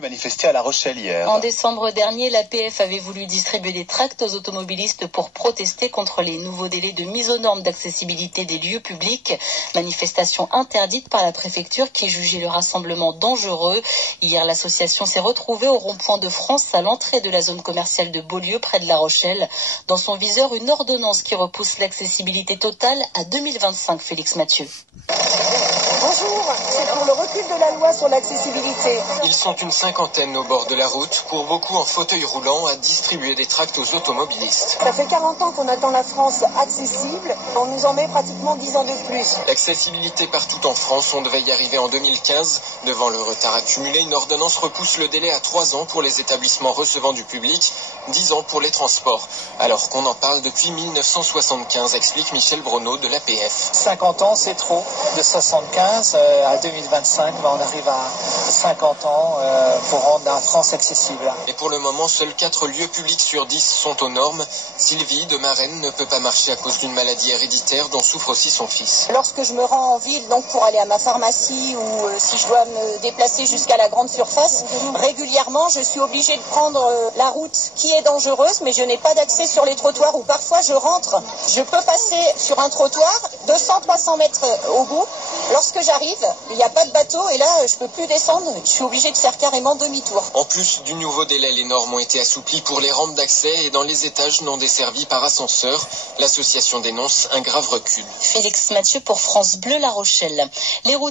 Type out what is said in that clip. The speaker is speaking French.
pu manifester à La Rochelle hier. En décembre dernier, l'APF avait voulu distribuer des tracts aux automobilistes pour protester contre les nouveaux délais de mise aux normes d'accessibilité des lieux publics. Manifestation interdite par la préfecture qui jugeait le rassemblement dangereux. Hier, l'association s'est retrouvée au rond-point de France à l'entrée de la zone commerciale de Beaulieu près de La Rochelle. Dans son viseur, une ordonnance qui repousse l'accessibilité totale à 2025, Félix Mathieu. Bonjour, c'est pour le recul de la loi sur l'accessibilité. Ils sont une cinquantaine au bord de la route, pour beaucoup en fauteuil roulant, à distribuer des tracts aux automobilistes. Ça fait 40 ans qu'on attend la France accessible, on nous en met pratiquement 10 ans de plus. L'accessibilité partout en France, on devait y arriver en 2015. Devant le retard accumulé, une ordonnance repousse le délai à 3 ans pour les établissements recevant du public, 10 ans pour les transports. Alors qu'on en parle depuis 1975, explique Michel Braunot de l'APF. 50 ans, c'est trop. De 75 à 2025, on arrive à 50 ans pour rendre la France accessible. Et pour le moment, seuls 4 lieux publics sur 10 sont aux normes. Sylvie de Marennes ne peut pas marcher à cause d'une maladie héréditaire dont souffre aussi son fils. Lorsque je me rends en ville, donc pour aller à ma pharmacie ou si je dois me déplacer jusqu'à la grande surface, régulièrement je suis obligée de prendre la route qui est dangereuse, mais je n'ai pas d'accès sur les trottoirs ou parfois je rentre. Je peux passer sur un trottoir 200-300 mètres au bout. Lorsque j'arrive, il n'y a pas de bateau et là je peux plus descendre, je suis obligée de faire carrément demi-tour. En plus du nouveau délai, les normes ont été assouplies pour les rampes d'accès et dans les étages non desservis par ascenseur. L'association dénonce un grave recul. Félix Mathieu pour France Bleu La Rochelle. Les routes